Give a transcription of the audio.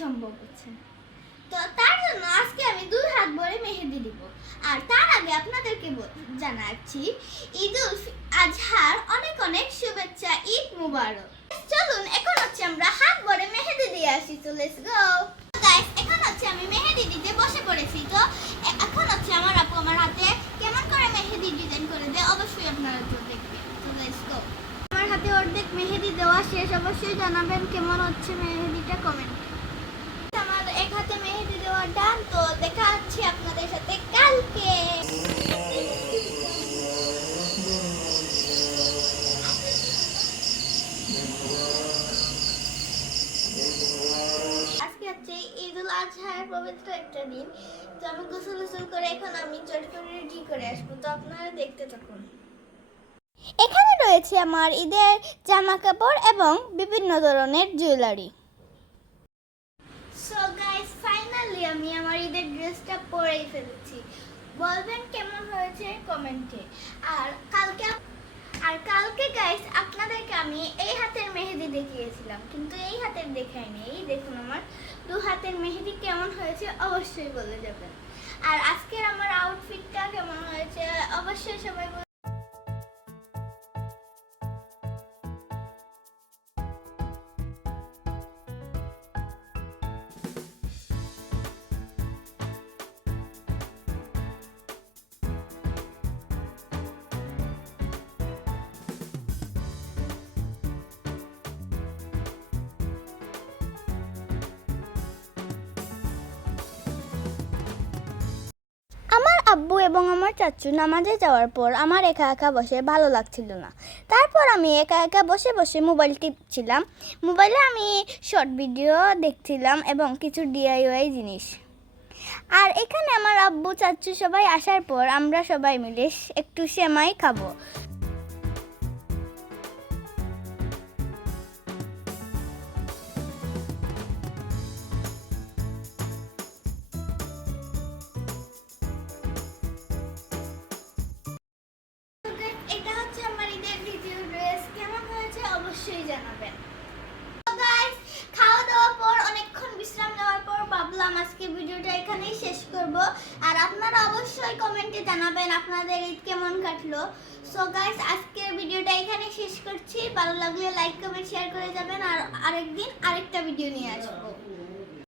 সম্ভব হচ্ছে। তো তার জন্য আজকে আমি 2 হাত ভরে মেহেদি দিব। আর তার আগে আপনাদেরকে জানাচ্ছি ঈদুল আজহার অনেক অনেক শুভেচ্ছা, ঈদ মুবারক। চলুন এখন হচ্ছে আমরা হাত ভরে মেহেদি দিয়ে আসি। তো লেটস গো গাইস, এখন হচ্ছে আমি মেহেদি দিতে বসে পড়েছি। তো এখন হচ্ছে আমার আপু আমার হাতে কেমন করে মেহেদি ডিজাইন করে দেয় অবশ্যই আপনারা তো দেখবেন। তো লেটস গো। আমার হাতে অর্ধেক মেহেদি দেওয়া শেষ, অবশ্যই জানাবেন কেমন হচ্ছে মেহেদিটা কমেন্টে। আমার এক হাতে মেহেদি দেওয়া ডান। তো দেখা হচ্ছে আপনাদের সাথে কালকে। আজকে হচ্ছে ঈদুল আজহার পবিত্র একটা দিন। তো আমি গোসল করে এখন আমি চট করে রেডি করে আসবো। তো আপনারা দেখতে থাকুন। এখানে রয়েছে আমার ঈদের জামা কাপড় এবং বিভিন্ন ধরনের জুয়েলারি। সো গাইস, ফাইনালি আমি আমার ঈদের ড্রেসটা পরেই ফেলেছি। বলবেন কেমন হয়েছে কমেন্টে। আর কালকে গাইস আপনাদেরকে আমি এই হাতের মেহেদি দেখিয়েছিলাম, কিন্তু এই হাতের দেখাইনি। এই দেখুন আমার 2 হাতের মেহেদি কেমন হয়েছে অবশ্যই বলে যাবেন। আর আজকের আমার আউটফিটটা কেমন হয়েছে অবশ্যই সবাই আমার আব্বু এবং আমার চাচু নামাজে যাওয়ার পর আমার একা একা বসে ভালো লাগছিল না। তারপর আমি একা একা বসে বসে মোবাইল টিপছিলাম। মোবাইলে আমি শর্ট ভিডিও দেখছিলাম এবং কিছু ডিআইওয়াই জিনিস। আর এখানে আমার আব্বু চাচু সবাই আসার পর আমরা সবাই মিলে একটু সেমাই খাবো। এটা হচ্ছে আমার ঈদের দ্বিতীয় ড্রেস। কেমন হয়েছে অবশ্যই জানাবেন। গাইস, খাওয়া দাওয়ার পর অনেকক্ষণ বিশ্রাম নেওয়ার পর ভাবলাম আজকে ভিডিওটা এখানেই শেষ করব। আর আপনারা অবশ্যই কমেন্টে জানাবেন আপনাদের ঈদ কেমন কাটলো। সো গাইস, আজকের ভিডিওটা এখানে শেষ করছি। ভালো লাগলে লাইক কমেন্ট শেয়ার করে যাবেন। আর আরেকদিন আরেকটা ভিডিও নিয়ে আসবো।